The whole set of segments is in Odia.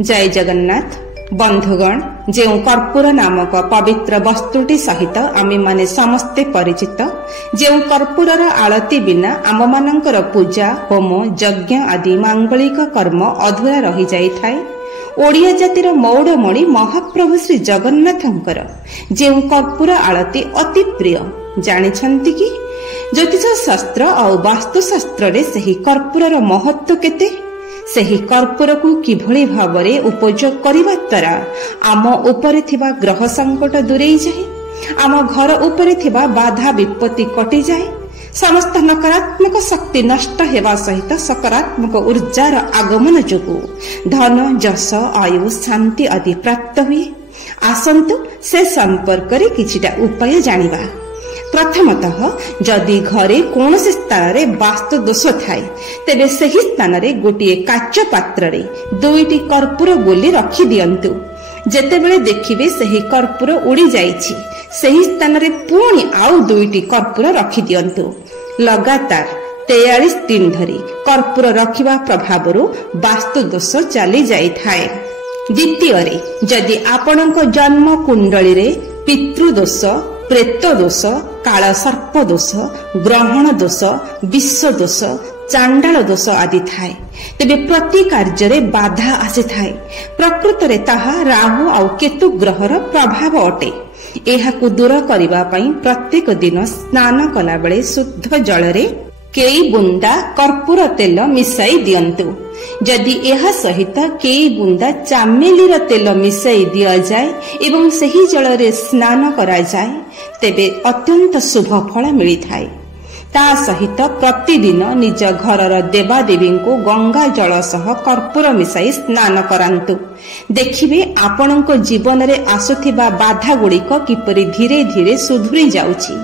जय जगन्नाथ बंधुगण जो कर्पूर नामक पवित्र वस्तुटी सहित आमे माने समस्ते परिचित जो कर्पूर आलती बिना आम मानकर पूजा होम यज्ञ आदि मांगलिक कर्म अधूरा रही जाई थाए। ओडिया जातिर मौड़मणि महाप्रभु श्री जगन्नाथंकर जो कर्पूर आलती अति प्रिय जानिछंती कि ज्योतिष शास्त्र और वास्तुशास्त्र रे सही कर्पूर महत्व केते सही कर्पूर को किभली भावरे उपयोग करिबा द्वारा आम उपरे थिबा ग्रह संकट दूरेई जाए, आम घर उपरे थिबा बाधा विपत्ति कटि जाए, समस्त नकारात्मक शक्ति नष्ट हेबा सहित सकारात्मक ऊर्जार आगमन जोगु धन जस आयु शांति आदि प्राप्त हुए। आसंतु से संपर्क रे किछिटा उपाय जानिबा। प्रथमतः जदि घरे कौन स्थान रे वास्तु दोष थाए तेबे सही स्थान रे गोटे काच पात्र रे दुईटी कर्पूर गोली रखी दियंतु। जेतेबेले देखिबे सही कर्पूर उड़ी जाइछि सही स्थान रे पुणी आउ दुईटी कर्पूर रखी दियंतु। लगातार 43 दिन धरी कर्पूर रखिबा प्रभावरु वास्तु दोष चली जाई थाए। द्वितीय रे जदि आपणक जन्म कुंडली रे पितृ दोष प्रेत दोष काल सर्प दोष ग्रहण दोष विश्व दोष चांडाल दोष आदि थाए तेबे प्रति कार्य रे बाधा आसी थाए। प्रकृत रे ताहा राहु आउ केतु ग्रहर प्रभाव अटे। एहाकु दूर करिबा पई प्रत्येक दिन स्नान कला बेले शुद्ध जल रे केई बुंदा कर्पूर तेल मिसाई दियंतु। जदि एहा सहित केई बुंदा चामेलीर तेल मिसाई दिया जाए एवं सही जल रे स्नान करा जाए तेबे अत्यंत शुभ फल मिली थाए। ता सहित प्रतिदिन निज घरर देवादेवी को गंगा जल सह कर्पूर मिसाई स्नान करांतु। देखिबे आपणक जीवन रे आसुथिबा बाधा गुड़िक किपरि धीरे धीरे सुधुरी जाउछि।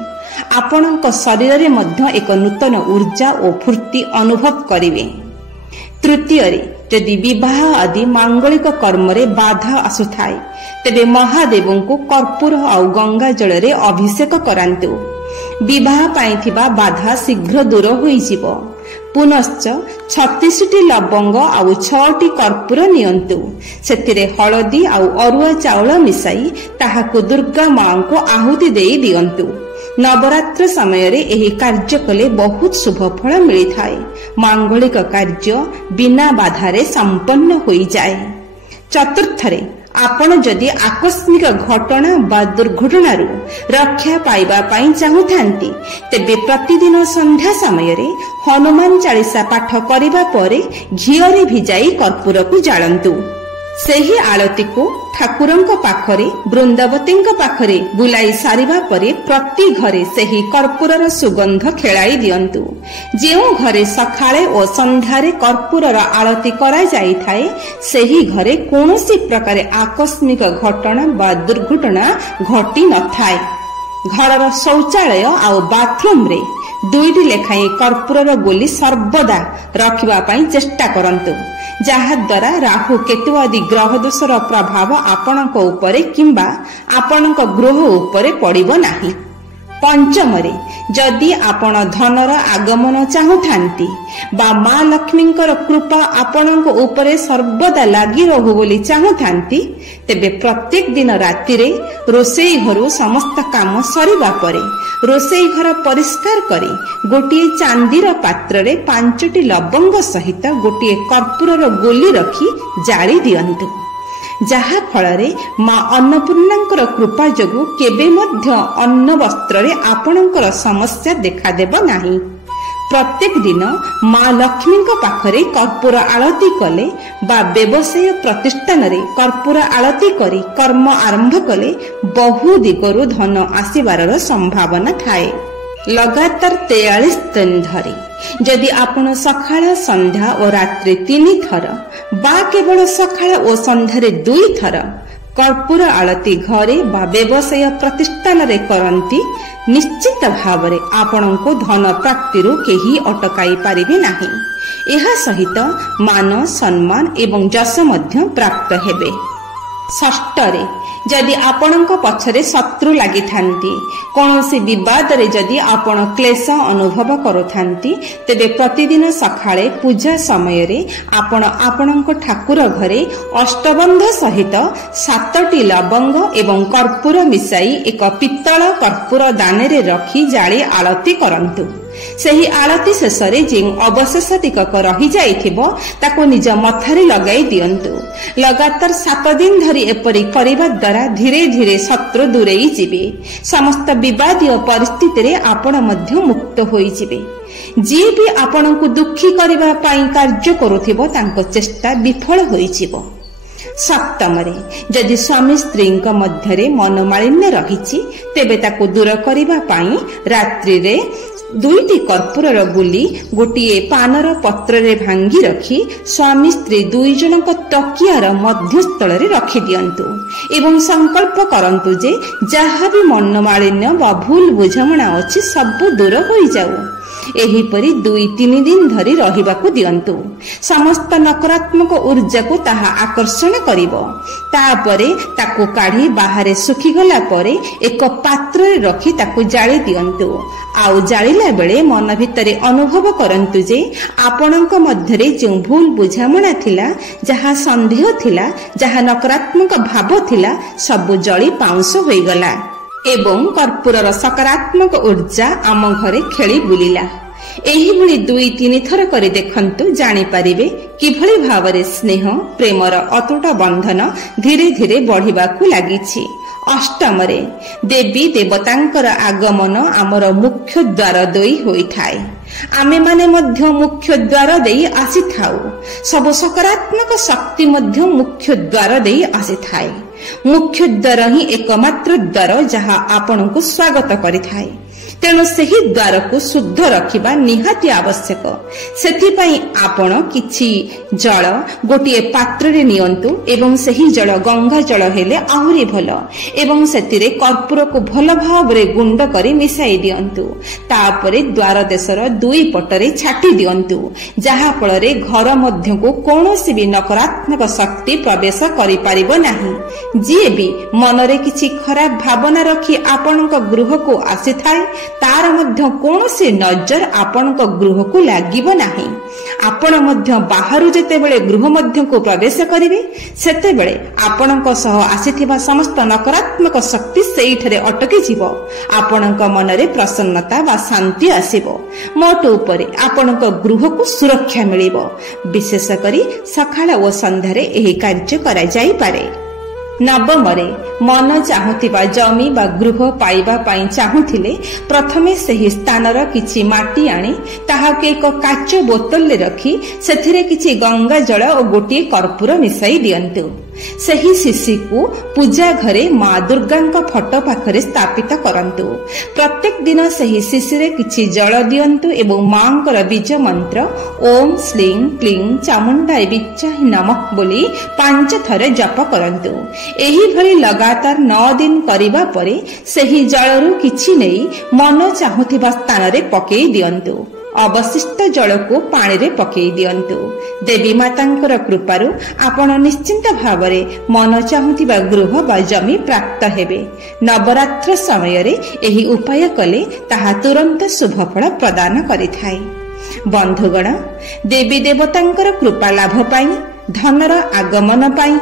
आपणक शरीर रे मध्य एक नूतन ऊर्जा और फूर्ति अनुभव करिवे। तृतीय रे यदि विवाह आदि मांगलिक कर्म रे बाधा आसुथाए तेबे महादेव को कर्पूर और गंगा जल रे अभिषेक करांतु। विवाह पाई थिबा बाधा शीघ्र दूर होई जिवो। पुनश्च 36टी लवंग आउ 6टी कर्पूर नियंतु। सेतिरे हळदी आउ अरुआ चाउल मिसाई ताहाकु दुर्गा मां को आहुति देई दियंतु। नवरात्र समय रे एही कार्य कले बहुत शुभ फल मिली थाए। मांगलिक कार्य बिना बाधारे संपन्न होई जाए। चतुर्थ रे आपण जदि आकस्मिक घटना बा दुर्घटना रक्षा पाइबा पाई चाहुथांती तेबे प्रतिदिन संध्या समय रे हनुमान चालीसा पाठ करिबा परे घिओरे भिजाई कर्पूर को जालंतु। सेही आलती को ठाकुरंक पाखरे वृंदावतींक पाखरे बुलाई सारिबा परे प्रति घरे सेही कर्पूरर सुगंध खेलाई दियंतु। जेउ घरे सखाळे ओ संध्यारे कर्पूरर आलती करा जाई थाए सेही घरे कोनोसी प्रकारे आकस्मिक घटना बा दुर्घटना घटी न थाए। घरर शौचालय आउ बाथरूम रे दुईटी लेखाई कर्पूरर गोली सर्वदा रखिबा पई चेष्टा करंतु। जहा द्वारा राहु केतु आदि ग्रह दोषर प्रभाव आपणक उपरे किंबा आपणक गृह उपरे पड़िबो नाही। पंचमरे जदि आपण धनर आगमन चाहुथांती बा मां लक्ष्मींकर कृपा आपणक उपरे सर्वदा लागि रहु बोली चाहुथांती तेबे प्रत्येक दिन राति रे रोसेई घरु समस्त काम सरिबा परे रोसेई घर परिष्कार करी गोटिए चांदीर पात्र रे 5टी लवंग सहित गोटिए कर्पूरर गोली रखी जाली दियंतु। जहा फलरे मां अन्नपूर्णांकर कृपा जोगु केबे मध्य अन्न वस्त्र रे आपणंकर समस्या देखा देबो नाही। प्रत्येक दिन मां लक्ष्मी पाखरे कर्पूर आलती कले बा व्यवसाय प्रतिष्ठान रे कर्पूर आलती करी कर्म आरंभ कले बहु दिगरु धन आसीबार संभावना थाए। लगातार 43 दिन धरी जदि आपण सकाळ संध्या और रात्रि 3 थर बा केवल सकाळ और संध्यारे 2 थर कर्पूर आलती घरे बा व्यवसाय प्रतिष्ठान रे करंती निश्चित भावरे आपणको धन प्राप्तिरु केही अटकाई पारिबे नाही। एहा सहित मान सम्मान एवं जस मध्य प्राप्त हेबे। ଷଷ୍ଠରେ, ଯଦି ଆପଣଙ୍କ ପଛରେ ଶତ୍ରୁ ଲାଗିଥାନ୍ତି, କୌଣସି ବିବାଦରେ ଯଦି ଆପଣ କ୍ଲେଶ ଅନୁଭବ କରୁଥାନ୍ତି, ତେବେ ପ୍ରତିଦିନ ସକାଳେ ପୂଜା ସମୟରେ ଆପଣ ଆପଣଙ୍କ ଠାକୁର ଘରେ ଅଷ୍ଟବନ୍ଧ ସହିତ 7ଟି ଲବଙ୍ଗ ଏବଂ କର୍ପୂର ମିଶାଇ ଏକ ପିତ୍ତଳ କର୍ପୂର ଦାନରେ ରଖି ଜାଳି ଆଳତି କରନ୍ତୁ। ସେହି ଆଳତି ଶେଷରେ ଯେଉଁ ଅବଶେଷ ଟିକକ ରହିଯାଇଥିବ ତାକୁ ନିଜ ମଥାରେ ଲଗାଇ ଦିଅନ୍ତୁ। ଲଗାତାର 7 ଦିନ ଧରି ଏପରି କରିବା ଦ୍ୱାରା ଧୀରେ ଧୀରେ ଶତ୍ରୁ ଦୂରେଇ ଯିବେ। ସମସ୍ତ ବିବାଦୀୟ ପରିସ୍ଥିତିରେ ଆପଣ ମଧ୍ୟ ମୁକ୍ତ ହୋଇଯିବେ। ଯିଏ ବି ଆପଣଙ୍କୁ ଦୁଃଖୀ କରିବା ପାଇଁ କାର୍ଯ୍ୟ କରୁଥିବ ତାଙ୍କ ଚେଷ୍ଟା ବିଫଳ ହୋଇଯିବ। ସପ୍ତମରେ, ଯଦି ସ୍ୱାମୀ ସ୍ତ୍ରୀଙ୍କ ମଧ୍ୟରେ ମନୋମାଳିନ୍ୟ ରହିଛି, ତେବେ ତାକୁ ଦୂର କରିବା ପାଇଁ ରାତ୍ରିରେ 2ଟି କର୍ପୂରର ଗୁଲି ଗୋଟିଏ ପାନର ପତ୍ରରେ ଭାଙ୍ଗି ରଖି ସ୍ୱାମୀ ସ୍ତ୍ରୀ 2 ଜଣଙ୍କ ତକିଆର ମଧ୍ୟସ୍ଥଳରେ ରଖିଦିଅନ୍ତୁ ଏବଂ ସଂକଳ୍ପ କରନ୍ତୁ ଯେ ଯାହା ବି ମନୋମାଳିନ୍ୟ ବା ଭୁଲ ବୁଝାମଣା ଅଛି ସବୁ ଦୂର ହୋଇଯାଉ। ଏହିପରି 2-3 ଦିନ ଧରି ରହିବାକୁ ଦିଅନ୍ତୁ। ସମସ୍ତ ନକାରାତ୍ମକ ଉର୍ଜାକୁ ତାହା ଆକର୍ଷଣ କରିବ। ତାପରେ ତାକୁ କାଢି ବାହାରେ ଶୁଖିଗଲା ପରେ ଏକ ପାତ୍ରରେ ରଖି ତାକୁ ଜାଳି ଦିଅନ୍ତୁ। ଆଉ ଜାଳିଲା ବେଳେ ମନ ଭିତରେ ଅନୁଭବ କରନ୍ତୁ ଯେ ଆପଣଙ୍କ ମଧ୍ୟରେ ଯେଉଁ ଭୁଲ ବୁଝାମଣା ଥିଲା, ଯାହା ସନ୍ଦେହ ଥିଲା, ଯାହା ନକାରାତ୍ମକ ଭାବ ଥିଲା, ସବୁ ଜଳି ପାଉଁଶ ହୋଇଗଲା ଏବଂ କର୍ପୂରର ସକାରାତ୍ମକ ଉର୍ଜା ଆମ ଘରେ ଖେଳି ବୁଲିଲା। ଏହିଭଳି 2-3 ଥର କରି ଦେଖନ୍ତୁ, ଜାଣିପାରିବେ କିଭଳି ଭାବରେ ସ୍ନେହ ପ୍ରେମର ଅତୁଟ ବନ୍ଧନ ଧୀରେ ଧୀରେ ବଢିବାକୁ ଲାଗିଛି। ଅଷ୍ଟମରେ, ଦେବୀ ଦେବତାଙ୍କର ଆଗମନ ଆମର ମୁଖ୍ୟ ଦ୍ୱାର ଦେଇ ହୋଇଥାଏ। ଆମେମାନେ ମଧ୍ୟ ମୁଖ୍ୟ ଦ୍ୱାର ଦେଇ ଆସିଥାଉ। ସବୁ ସକାରାତ୍ମକ ଶକ୍ତି ମଧ୍ୟ ମୁଖ୍ୟ ଦ୍ୱାର ଦେଇ ଆସିଥାଏ। ମୁଖ୍ୟ ଦ୍ୱାର ହିଁ ଏକମାତ୍ର ଦ୍ୱାର ଯାହା ଆପଣଙ୍କୁ ସ୍ୱାଗତ କରିଥାଏ। ତେଣୁ ସେହି ଦ୍ୱାରକୁ ଶୁଦ୍ଧ ରଖିବା ନିହାତି ଆବଶ୍ୟକ। ସେଥିପାଇଁ ଆପଣ କିଛି ଜଳ ଗୋଟିଏ ପାତ୍ରରେ ନିଅନ୍ତୁ ଏବଂ ସେହି ଜଳ ଗଙ୍ଗା ଜଳ ହେଲେ ଆହୁରି ଭଲ ଏବଂ ସେଥିରେ କର୍ପୂରକୁ ଭଲ ଭାବରେ ଗୁଣ୍ଡ କରି ମିଶାଇ ଦିଅନ୍ତୁ। ତାପରେ ଦ୍ୱାର ଦେଶର 2 ପଟରେ ଛାଟି ଦିଅନ୍ତୁ, ଯାହା ଫଳରେ ଘର ମଧ୍ୟକୁ କୌଣସି ବି ନକାରାତ୍ମକ ଶକ୍ତି ପ୍ରବେଶ କରିପାରିବ ନାହିଁ। ଯିଏ ବି ମନରେ କିଛି ଖରାପ ଭାବନା ରଖି ଆପଣଙ୍କ ଗୃହକୁ ଆସିଥାଏ, ତାର ମଧ୍ୟ କୌଣସି ନଜର ଆପଣଙ୍କ ଗୃହକୁ ଲାଗିବ ନାହିଁ। ଆପଣ ମଧ୍ୟ ବାହାରୁ ଯେତେବେଳେ ଗୃହ ମଧ୍ୟକୁ ପ୍ରବେଶ କରିବେ, ସେତେବେଳେ ଆପଣଙ୍କ ସହ ଆସିଥିବା ସମସ୍ତ ନକାରାତ୍ମକ ଶକ୍ତି ସେଇଠାରେ ଅଟକି ଯିବ। ଆପଣଙ୍କ ମନରେ ପ୍ରସନ୍ନତା ବା ଶାନ୍ତି ଆସିବ। ମୋଟ ଉପରେ ଆପଣଙ୍କ ଗୃହକୁ ସୁରକ୍ଷା ମିଳିବ। ବିଶେଷ କରି ସକାଳ ଓ ସନ୍ଧ୍ୟାରେ ଏହି କାର୍ଯ୍ୟ କରାଯାଇପାରେ। ନବମରେ, ମନ ଚାହୁଁଥିବା ଜମି ବା ଗୃହ ପାଇବା ପାଇଁ ଚାହୁଁଥିଲେ ପ୍ରଥମେ ସେହି ସ୍ଥାନର କିଛି ମାଟି ଆଣି ତାହାକୁ ଏକ କାଚ ବୋତଲରେ ରଖି ସେଥିରେ କିଛି ଗଙ୍ଗା ଜଳ ଓ ଗୋଟିଏ କର୍ପୂର ମିଶାଇ ଦିଅନ୍ତୁ। ସେହି ଶିଶିକୁ ପୂଜା ଘରେ ମା ଦୁର୍ଗାଙ୍କ ଫଟୋ ପାଖରେ ସ୍ଥାପିତ କରନ୍ତୁ। ପ୍ରତ୍ୟେକ ଦିନ ସେହି ଶିଶିରେ କିଛି ଜଳ ଦିଅନ୍ତୁ ଏବଂ ମାଙ୍କର ବୀଜ ମନ୍ତ୍ର ଓಂ ଶ୍ଲିଂ କ୍ଲିଂ ଚାମୁଣ୍ଡାୟ ବିଚ୍ଚାହି ନମଃ ବୋଲି 5 ଥର ଜପ କରନ୍ତୁ। ଏହିଭଳି ଲଗାତାର 9 ଦିନ କରିବା ପରେ ସେହି ଜଳରୁ କିଛି ନେଇ ମନ ଚାହୁଁଥିବା ସ୍ଥାନରେ ପକେଇ ଦିଅନ୍ତୁ। ଅବଶିଷ୍ଟ ଜଳକୁ ପାଣିରେ ପକେଇ ଦିଅନ୍ତୁ। ଦେବୀ ମାତାଙ୍କର କୃପାରୁ ଆପଣ ନିଶ୍ଚିନ୍ତ ଭାବରେ ମନ ଚାହୁଁଥିବା ଗୃହ ବା ଜମି ପ୍ରାପ୍ତ ହେବେ। ନବରାତ୍ର ସମୟରେ ଏହି ଉପାୟ କଲେ ତାହା ତୁରନ୍ତ ଶୁଭଫଳ ପ୍ରଦାନ କରିଥାଏ। ବନ୍ଧୁଗଣ, ଦେବୀ ଦେବତାଙ୍କର କୃପା ଲାଭ ପାଇଁ, ଧନର ଆଗମନ ପାଇଁ,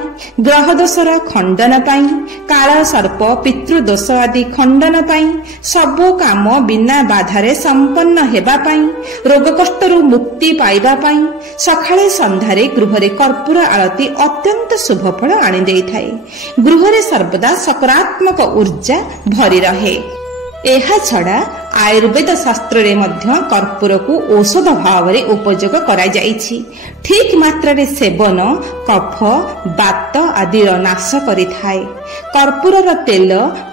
ଗ୍ରହ ଦୋଷର ଖଣ୍ଡନ ପାଇଁ, କାଳ ସର୍ପ ପିତୃଦୋଷ ଆଦି ଖଣ୍ଡନ ପାଇଁ, ସବୁ କାମ ବିନା ବାଧାରେ ସମ୍ପନ୍ନ ହେବା ପାଇଁ, ରୋଗ କଷ୍ଟରୁ ମୁକ୍ତି ପାଇବା ପାଇଁ ସକାଳେ ସନ୍ଧ୍ୟାରେ ଗୃହରେ କର୍ପୂର ଆଳତି ଅତ୍ୟନ୍ତ ଶୁଭଫଳ ଆଣିଦେଇଥାଏ। ଗୃହରେ ସର୍ବଦା ସକାରାତ୍ମକ ଉର୍ଜା ଭରି ରହେ। ଏହା ଛଡା ଆୟୁର୍ବେଦ ଶାସ୍ତ୍ରରେ ମଧ୍ୟ କର୍ପୂରକୁ ଔଷଧ ଭାବରେ ଉପଯୋଗ କରାଯାଇଛି। ଠିକ ମାତ୍ରାରେ ସେବନ କଫ ବାତ ଆଦିର ନାଶ କରିଥାଏ। କର୍ପୂରର ତେଲ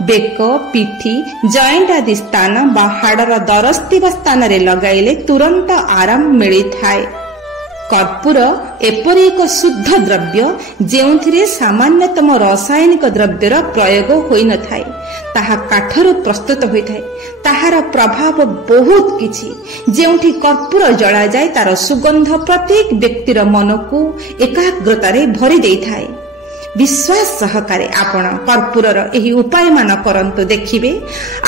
ବେକ, ପିଠି, ଜଏଣ୍ଟ ଆଦି ସ୍ଥାନ ବା ହାଡର ଦରଜ ଥିବା ସ୍ଥାନରେ ଲଗାଇଲେ ତୁରନ୍ତ ଆରାମ ମିଳିଥାଏ। କର୍ପୂର ଏପରି ଏକ ଶୁଦ୍ଧ ଦ୍ରବ୍ୟ ଯେଉଁଥିରେ ସାମାନ୍ୟତମ ରାସାୟନିକ ଦ୍ରବ୍ୟର ପ୍ରୟୋଗ ହୋଇନଥାଏ। ତାହା କାଠରୁ ପ୍ରସ୍ତୁତ ହୋଇଥାଏ। ତାହାର ପ୍ରଭାବ ବହୁତ କିଛି। ଯେଉଁଠି କର୍ପୂର ଜଳାଯାଏ ତାର ସୁଗନ୍ଧ ପ୍ରତ୍ୟେକ ବ୍ୟକ୍ତିର ମନକୁ ଏକାଗ୍ରତାରେ ଭରି ଦେଇଥାଏ। विश्वास सहकारे आपण कर्पूरर एही उपाय मान करंतु देखिबे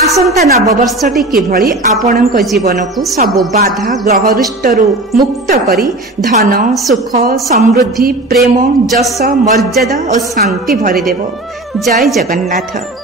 आसंता नववर्षटी किभଳି आपणक जीवनकु सब बाधा ग्रहरिष्टरु मुक्त करी धन सुख समृद्धि प्रेम जस मर्यादा और शांति भरी देव। जय जगन्नाथ।